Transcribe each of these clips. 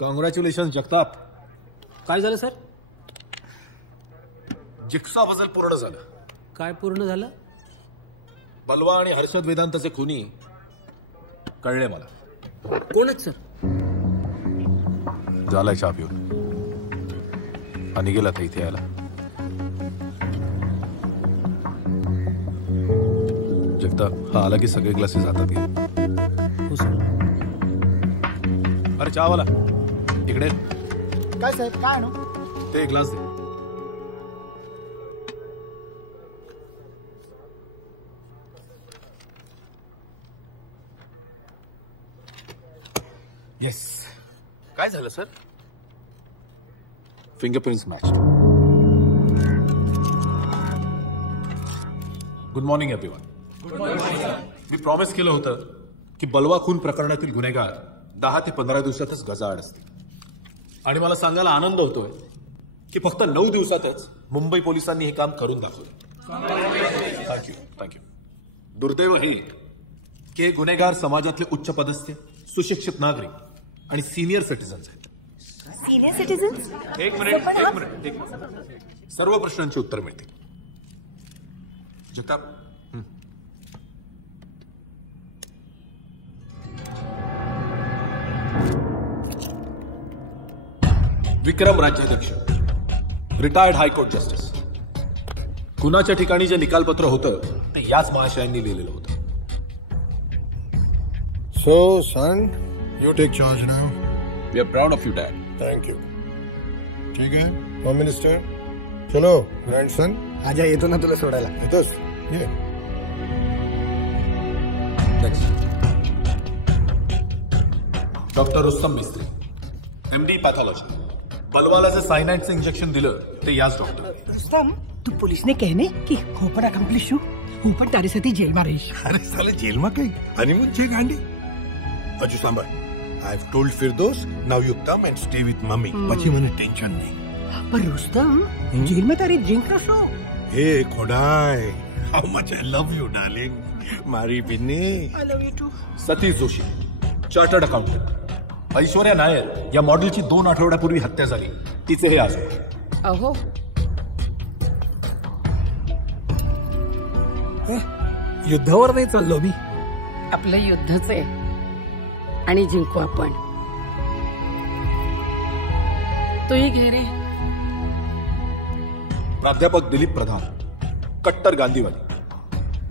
Congratulation Jagtap. काय झालं sir? जिक्सा puzzle पूर्ण झालं. काय पूर्ण झालं? बलवा आणि हर्षद वेदांतचे खुनी कळले मला. कोणच सर? झालाय चहा पिऊन आणि गेला तर इथे यायला. जगताप हा आला की सगळे ग्लासेस हातात घे. हो सर. अरे चहावाला इकडे. काय साहेब, काय आणू? ते एक ग्लास दे. येस. काय झालं sir? Fingerprints match. Good morning everyone. Good morning. मी प्रॉमिस केलं होतं की बलवा खून प्रकरणातील गुन्हेगार 10 ते 15 दिवसातच गजाआड असतील. आणि मला सांगायला आनंद होतोय की फक्त 9 दिवसातच मुंबई पोलिसांनी हे काम करून दाखवलं. थँक्यू. दुर्दैव हे की हे गुन्हेगार समाजातले उच्च पदस्थ, सुशिक्षित नागरिक आणि सिनियर सिटीजन्स आहेत. Senior citizens? एक मिनिट. सर्व प्रश्नांची उत्तर मिळतील. जगताप. विक्रम राज्याध्यक्ष, रिटायर्ड हायकोर्ट जस्टिस. कुणाच्या ठिकाणी जे निकालपत्र होतं ते याच महाशयांनी लिहिलेलं होतं. So, son, you take charge now. We are proud of you, Dad. Thank you. ठीक है, होम मिनिस्टर. चलो, ग्रैंडसन. आजा, येतो ना तुला सोडायला. येतोस? ये. नेक्स्ट. डॉक्टर रुस्तम मिस्त्री, MD पैथोलॉजी. बलवाला जे सायनाइडचं इंजेक्शन दिलं ते याच डॉक्टर. रुस्तम, तू पुलिस ने कहने कि હું પણ અકમ્પ્લિશ છું. હું પણ તારી સાથે જેલમાં રહીશ. अरे साले जेल में कहीं हनीमून छे गांडी. अजू सांभाळ. I have told Firdos, now you come and stay with mummy. પછી મને ટેન્શન નહીં. પણ रुस्तम, જેલમાં તારી ડ્રિંક નશો. Hey, ખોડાય. How much I love you, darling. મારી Binni. I love you too. Satish Joshi, chartered accountant. Aishwarya Nair या मॉडेलची 2 आठवड्यापूर्वी हत्या झाली. तिचे हे आज. अहो, युद्धावर नाही चाललो मी. आपलं युद्धच आहे आणि जिंकू आपण. तूही घे रे. प्राध्यापक दिलीप प्रधान, कट्टर गांधीवादी.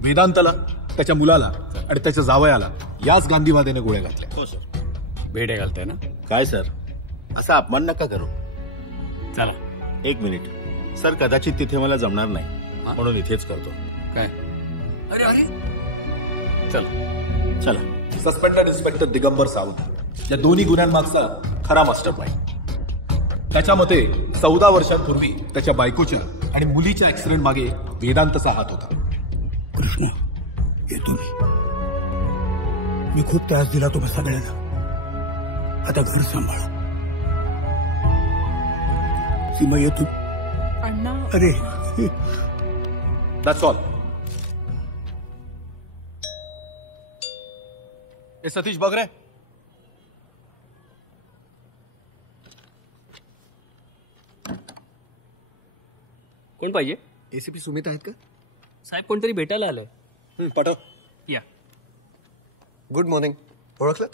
वेदांतला, त्याच्या मुलाला आणि त्याच्या जावयाला याच गांधीवाद्याने गोळ्या घातल्या. हो सर. भेडे घालताय ना? काय सर, असा अपमान नका करू. चला 1 मिनिट. सर, कदाचित तिथे मला जमणार नाही म्हणून इथेच करतो. काय? अरे अरे, चला चला. सस्पेंडेड इन्स्पेक्टर दिगंबर सावंत या दोन्ही गुन्ह्यांमागचा खरा मास्टर माइंड. त्याच्या मते 14 वर्षांपूर्वी त्याच्या बायकोच्या आणि मुलीच्या ऍक्सिडेंट मागे वेदांतचा हात होता. कृष्ण, येतो मी खूप त्रास दिला तुम्हा सगळ्यांना. आता घर सांभाळ. सीमा, येतो. अण्णा. अरे, दॅट्स ऑल. ए सतीश, बघ रे. कोण पाहिजे? एसीपी सुमित आहेत का? साहेब कोणतरी भेटायला आलंय. पाठव. या. Good morning. ओळखलं?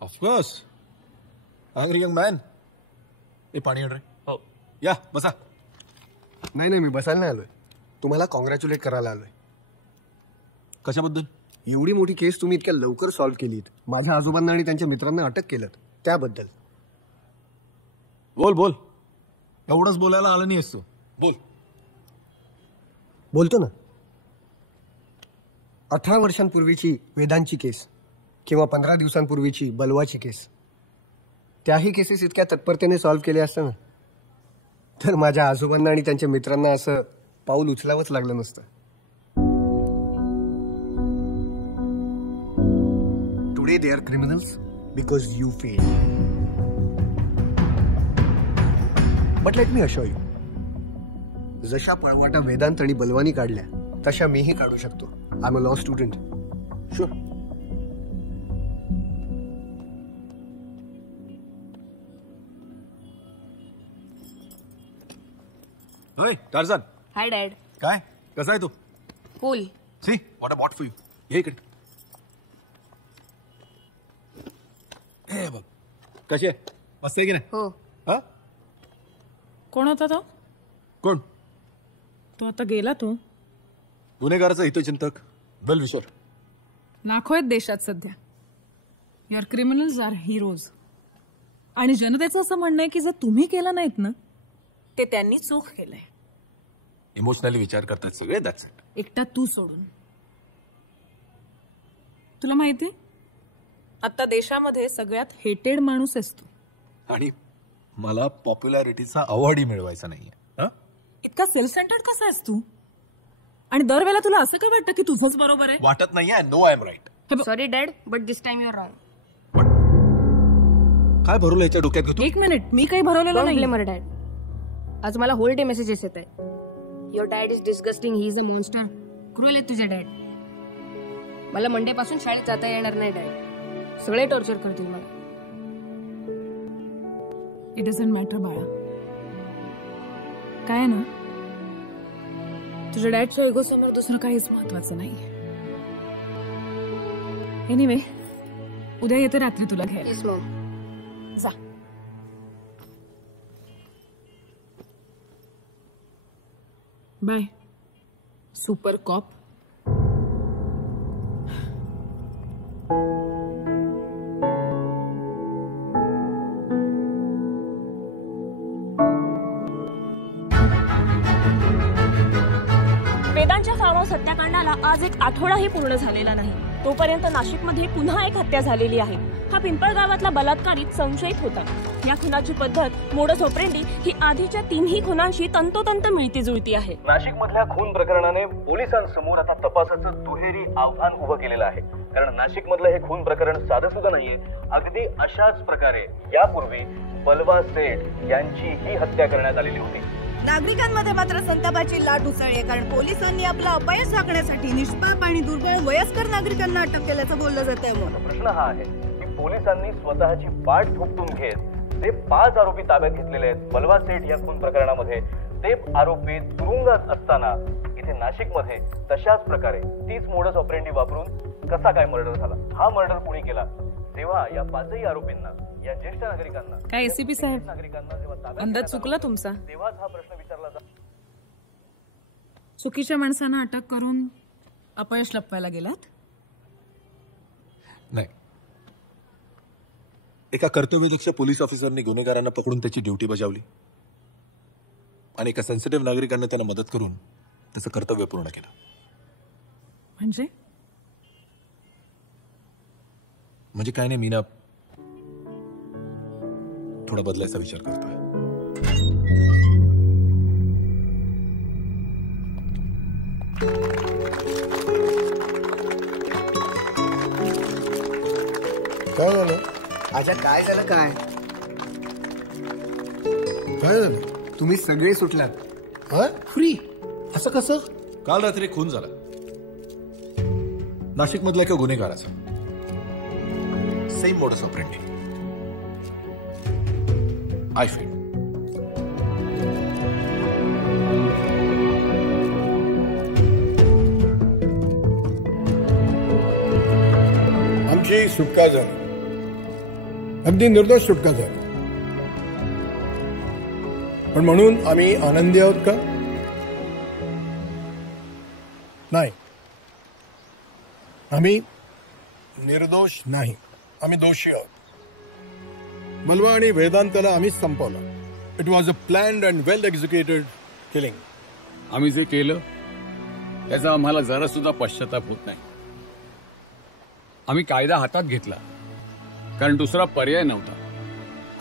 ऑफकोर्स. Hungry young man. ए पाणी आण रे. हो. या बसा. नाही, मी बसायला नाही आलोय. तुम्हाला कॉंग्रॅच्युलेट करायला आलोय. कशाबद्दल? एवढी मोठी केस तुम्ही इतक्या लवकर सॉल्व्ह केलीत. माझ्या आजोबांना आणि त्यांच्या मित्रांना अटक केलं त्याबद्दल. बोल. एवढंच बोलायला आलं नाही असतो. बोल. बोलतो ना. 18 वर्षांपूर्वीची वेदांची केस किंवा 15 दिवसांपूर्वीची बलवाची केस, त्याही केसेस इतक्या तत्परतेने सॉल्व्ह केल्या असताना तर माझ्या आजोबांना आणि त्यांच्या मित्रांना असं पाऊल उचलावंच लागलं नसतं. Today they are criminals because you fail. But let me ashore you, जशा पळवाटा वेदांत आणि बलवानी काढल्या तशा मीही काढू शकतो. I am a law student. Sure. होय टार्झन. Hi dad. काय कसा आहे तू? Cool. See what a bought for you. ये इकडे. हे बघ कशी आहे, मस्त आहे की नाही? हो. हा कोण होता तो? कोण? तो आता गेला तो. गुन्हेगाराचा हितचिंतक वेल विशर. लाखो आहेत देशात सध्या. Your criminals are heroes. आणि जनतेचं असं म्हणणं आहे की जर तुम्ही केलं नाहीत ना ते त्यांनी चूक केलंय. इमोशनली विचार करतात सगळे. That's it. एकटा तू सोडून. तुला माहिती आता देशामध्ये सगळ्यात हेटेड माणूस आहेस तू. आणि मला पॉप्युलॅरिटीचा अवॉर्डही मिळवायचा नाहीये. हा? इतका सेल्फ सेंटर्ड कसा आहेस तू? आणि दरवेळेला तुला असं काय वाटतं की तुझंच बरोबर आहे? वाटत नाहीये. No I am right. Sorry dad but this time your wrong. काय भरवलं याच्या डोक्यात घेतो? एक मिनिट, मी काही भरवलेलं नाही. Blame dad. आज मला होल डे मेसेजेस येत आहे. Your dad is disgusting. He is a monster. Cruel आहे तुझे डॅड. मला मंडे पासून शाळेत जाता येणार नाही डॅड. सगळे टॉर्चर करतील मला. इट डझंट मॅटर बाळा. काय ना तुझ्या डॅडच्या इगो समोर दुसरं काहीच महत्वाचं नाहीये. एनिवे उद्या येते रात्री तुला घ्यायला. Please mom. जा. Bye super cop. वेदांच्या फार्म हाऊस हत्याकांडाला आज एक आठवडाही पूर्ण झालेला नाही. तोपर्यंत नाशिकमध्ये पुन्हा एक हत्या झालेली आहे. हा पिंपळ गावातला बलात्कारित संशयित होता. या खुनाची पद्धत मोडस ऑपरेंडी ही आधीच्या 3ही खुनांशी तंतोतंत मिळती जुळती आहे. नाशिकमधल्या खून प्रकरणाने पोलिसांसमोर आता तपासाचं दुहेरी आव्हान उभं केलेलं आहे. कारण नाशिकमधलं हे खून प्रकरण साधं सुद्धा नाहीये. अगदी अशाच प्रकारे यापूर्वी बलवा सेठ यांची ही हत्या करण्यात आलेली होती. नागरिकांमध्ये मात्र संतापाची लाट उसळली, कारण पोलिसांनी आपला अपयश झाकण्यासाठी निष्पाप आणि दुर्बळ वयस्कर नागरिकांना अटक केल्याचं बोललं जात आहे. प्रश्न हा आहे की पोलिसांनी स्वतःची पाठ थोपटून घेत ते 5 आरोपी ताब्यात घेतलेले आहेत. बलवा सेठ या खून प्रकरणामध्ये ते आरोपी तुरुंगात असताना इथे नाशिकमध्ये तशाच प्रकारे तीच मोडस ऑपरेंडी वापरून कसा काय मर्डर झाला, हा मर्डर कोणी केला, तेव्हा या 5ही आरोपींना, या ज्येष्ठ नागरिकांना, काय एसीपी साहेब नागरिकांना जेव्हा अंदाज चुकला तुमचा. तेव्हाच हा प्रश्न विचारला जातो. चुकीच्या माणसांना अटक करून अपयश लपवायला गेलात? नाही. एका कर्तव्यदक्ष पोलीस ऑफिसरने गुन्हेगारांना पकडून त्याची ड्युटी बजावली आणि एका सेन्सिटिव्ह नागरिकांना त्यांना मदत करून त्याचं कर्तव्य पूर्ण केलं. म्हणजे काय नाही, मी ना थोडा बदलायचा विचार करतोय. काय झालं? अच्छा काय झालं? काय झालं? तुम्ही सगळे सुटलात फ्री. असं कसं? काल रात्री खून झाला नाशिक मधल्या एका गुन्हेगाराचा. Same modus operandi. I feel आमची सुटका झाली, अगदी निर्दोष सुटका झाली. पण म्हणून आम्ही आनंदी आहोत का? नाही, आम्ही निर्दोष नाही, आम्ही दोषी आहोत. बलवा आणि वेदांताला आम्ही संपवलं. It was a planned and well executed killing. आम्ही जे केलं त्याचा आम्हाला जरा सुद्धा पश्चाताप होत नाही. आम्ही कायदा हातात घेतला कारण दुसरा पर्याय नव्हता.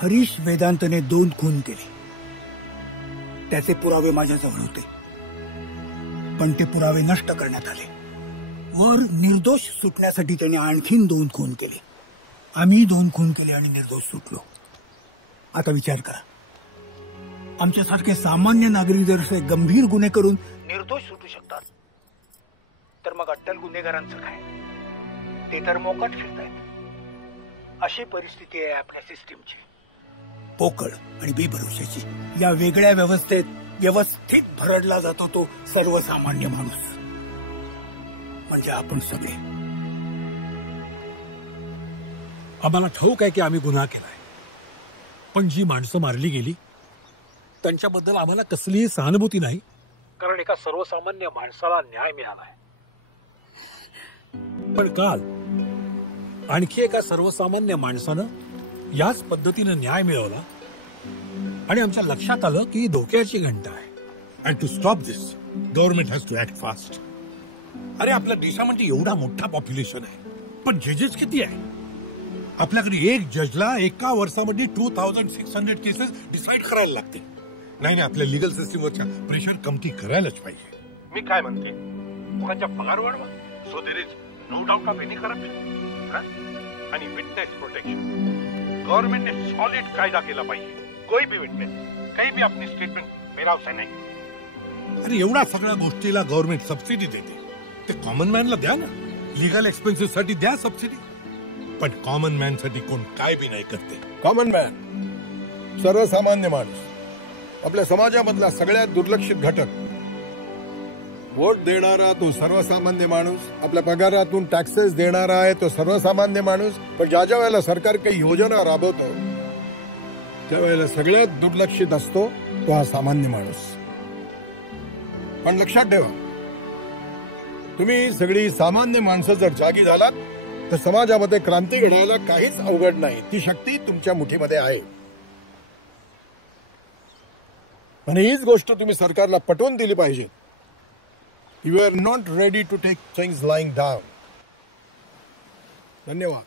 हरीश वेदांतने 2 खून केले. त्याचे पुरावे माझ्याजवळ होते, पण ते पुरावे नष्ट करण्यात आले. वर निर्दोष सुटण्यासाठी त्याने आणखीन 2 खून केले. आम्ही 2 खून केले आणि निर्दोष सुटलो. आता विचार करा, आमच्यासारखे सामान्य नागरिक जर असे गंभीर गुन्हे करून निर्दोष सुटू शकतात, तर मग अट्टल गुन्हेगारांचं काय? ते तर मोकाट फिरतायत. अशी परिस्थिती आहे आपल्या सिस्टीमची. पोकळ आणि बेभरोशाची या वेगळ्या व्यवस्थेत व्यवस्थित भरडला जातो तो सर्वसामान्य माणूस, म्हणजे आपण सगळे. आम्हाला ठाऊक आहे की आम्ही गुन्हा केलाय, पण जी माणसं मारली गेली त्यांच्याबद्दल आम्हाला कसलीही सहानुभूती नाही, कारण एका सर्वसामान्य माणसाला न्याय मिळालाय. पण काल आणखी एका सर्वसामान्य माणसानं याच पद्धतीनं न्याय मिळवला आणि आमच्या लक्षात आलं की ही धोक्याची घंटा आहे. And to stop this government has to act fast. अरे आपल्या देशामध्ये एवढा मोठा पॉप्युलेशन आहे, पण जजेस किती आहे? आपल्याकडे एक जजला एका वर्षामध्ये 2600 केसेस डिसाईड करायला लागते. नाही आपल्या लिगल सिस्टीमवरच्या प्रेशर कमती करायलाच पाहिजे. मी काय म्हणते, लोकांच्या पगार वाढवा, so there is no doubt of any corruption. आणि विटनेस प्रोटेक्शन गव्हर्नमेंट ने सॉलिड कायदा केला पाहिजे. कोई भी विटनेस काही भी अपनी स्टेटमेंट मेरावसा नाही. अरे एवढा सगळ्या गोष्टीला गव्हर्नमेंट सबसिडी देते, ते कॉमन मॅनला द्या ना. लिगल एक्सपेन्सेस साठी द्या सबसिडी. पण कॉमन मॅन साठी कोण काय बी नाही करते. कॉमन मॅन सर्वसामान्य माणूस, आपल्या समाजामधला सगळ्यात दुर्लक्षित घटक. वोट देणारा तो सर्वसामान्य माणूस, आपल्या पगारातून टॅक्सेस देणारा आहे तो सर्वसामान्य माणूस. पण ज्या ज्या वेळेला सरकार काही योजना राबवतो त्यावेळेला सगळ्यात दुर्लक्षित असतो तो हा सामान्य माणूस. पण लक्षात ठेवा, तुम्ही सगळी सामान्य माणसं जर जागी झालात तर समाजामध्ये क्रांती घडायला काहीच अवघड नाही. ती शक्ती तुमच्या मुठीमध्ये आहे. आणि हीच गोष्ट तुम्ही सरकारला पटवून दिली पाहिजे. You are not ready to take things lying down. धन्यवाद.